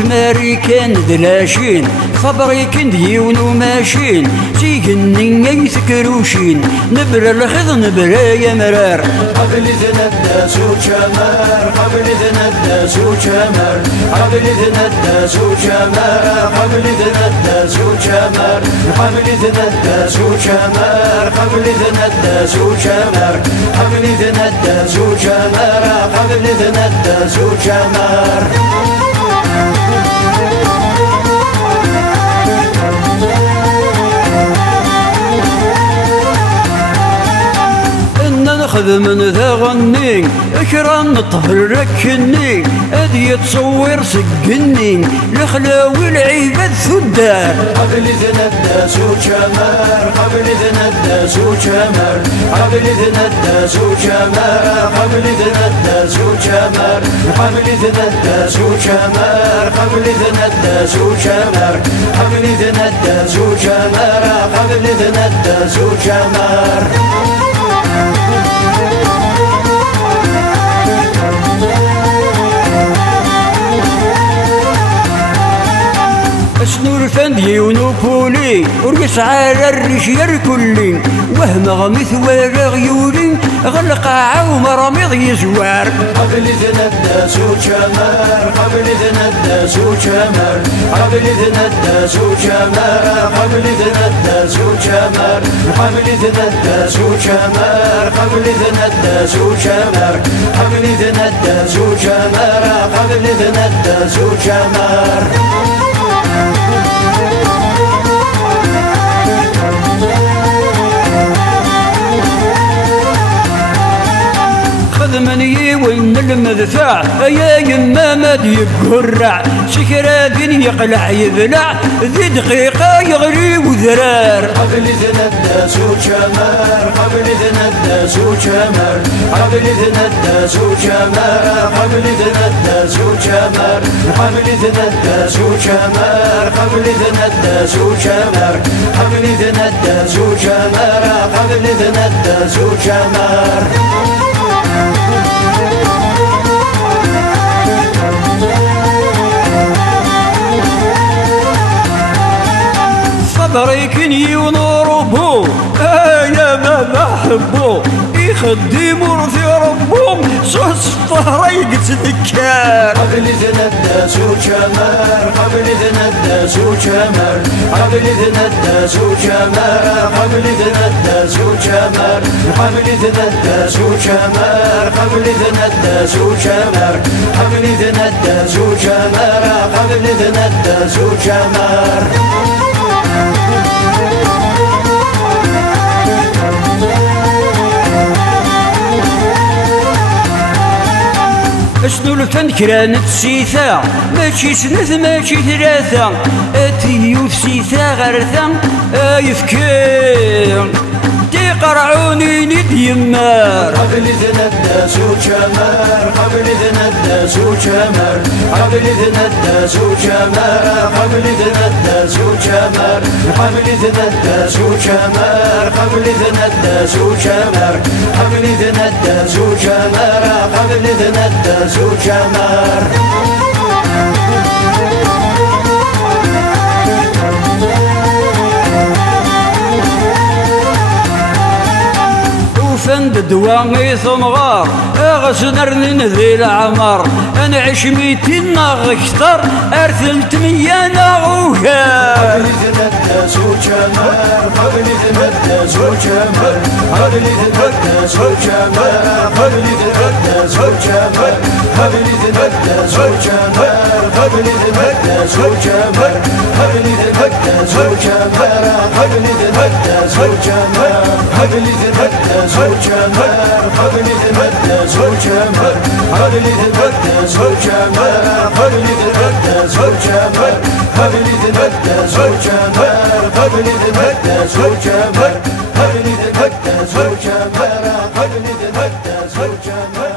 ماريكان دلاشين فابريكين ديون وماشين تيقني يثكروشين نبرا الخض نبرا يا مرار قبل ذنبدا سوق شمر قبل ذنبدا سوق شمر قبل ذنبدا سوق شمر قبل ذنبدا سوق شمر قبل ذنبدا سوق شمر قبل ذنبدا سوق شمر قبل ذنبدا سوق شمر قبل ذنبدا سوق شمر ناخذ من ذا غني اكرام نطهر ركني اذ يتصور سقني الخلاوي العباد ثدار قبل ذنبدا سوق شمر قبل ذنبدا سوق شمر قبل ذنبدا سوق شمر قبل ذنبدا سوق شمر قبل ذنبدا سوق شمر قبل ذنبدا سوق شمر قبل ذنبدا سوق شمر قبل ذنبدا سوق شمر سنور فندي ونوبولي ورقص على الرشير كلي وهم غمث ولا غيولي غلقاعة ومرامض يزوار قبل ذنبدا سوق شمر قبل ذنبدا سوق شمر قبل ذنبدا سوق شمر قبل ذنبدا سوق شمر قبل ذنبدا سوق شمر قبل ذنبدا سوق شمر قبل ذنبدا سوق شمر قبل ذنبدا سوق شمر مني وين المدفع يا يما ما يقرع سكرابين يقلع يبلع ذي دقيقة يغري وذرار قبل ذنبدا سوق شمر قبل ذنبدا سوق شمر قبل ذنبدا سوق شمر قبل ذنبدا سوق شمر قبل ذنبدا سوق شمر قبل ذنبدا سوق شمر قبل ذنبدا سوق شمر قبل ذنبدا سوق شمر صبريكني ونوربو يا ما بحبو يخدموا في ربهم صوص طريق تذكر قبل ذنبدا سوق شمر قبل ذنبدا سوق شمر قبل ذنبدا سوق شمر قبل ذنبدا سوق شمر قبل ذنبدا سوق شمر قبل ذنبدا سوق شمر قبل ذنبدا سوق شمر قبل ذنبدا سوق شمر شنو الفن كرانت سيثا ماشي سنث ماشي ثلاثة اتيوف سيثا غرثا يفكر تيقرعوني ند يمار قبل ذنبدا سوق شمر قبل ذنبدا سوق شمر قبل ذنبدا سوق شمر قبل ذنبدا سوق شمر قبل ذنبدا سوق شمر قبل ذنبدا سوق شمر قبل ذنبدا سوق شمر قبل ذنبدا سوق شمر فند دوامي ثمغار غسنرن ذي العمر انا عشميتي اكثر ارثلت ميانا غوكا قبل ذنبدا سوق شمر قبل ذنبدا سوق شمر قبل ذنبدا سوق شمر قبل ذنبدا سوق شمر قبل ذنبدا سوق شمر قبل ذنبدا سوق شمر قبل ذنبدا سوق شمر قبل ذنبدا سوق شمر قبل ذنبدا سوق شمر قبل ذنبدا سوق شمر قبل ذنبدا سوق شمر قبل ذنبدا سوق شمر قبل ذنبدا سوق شمر قبل ذنبدا سوق شمر قبل ذنبدا سوق شمر قبل ذنبدا سوق شمر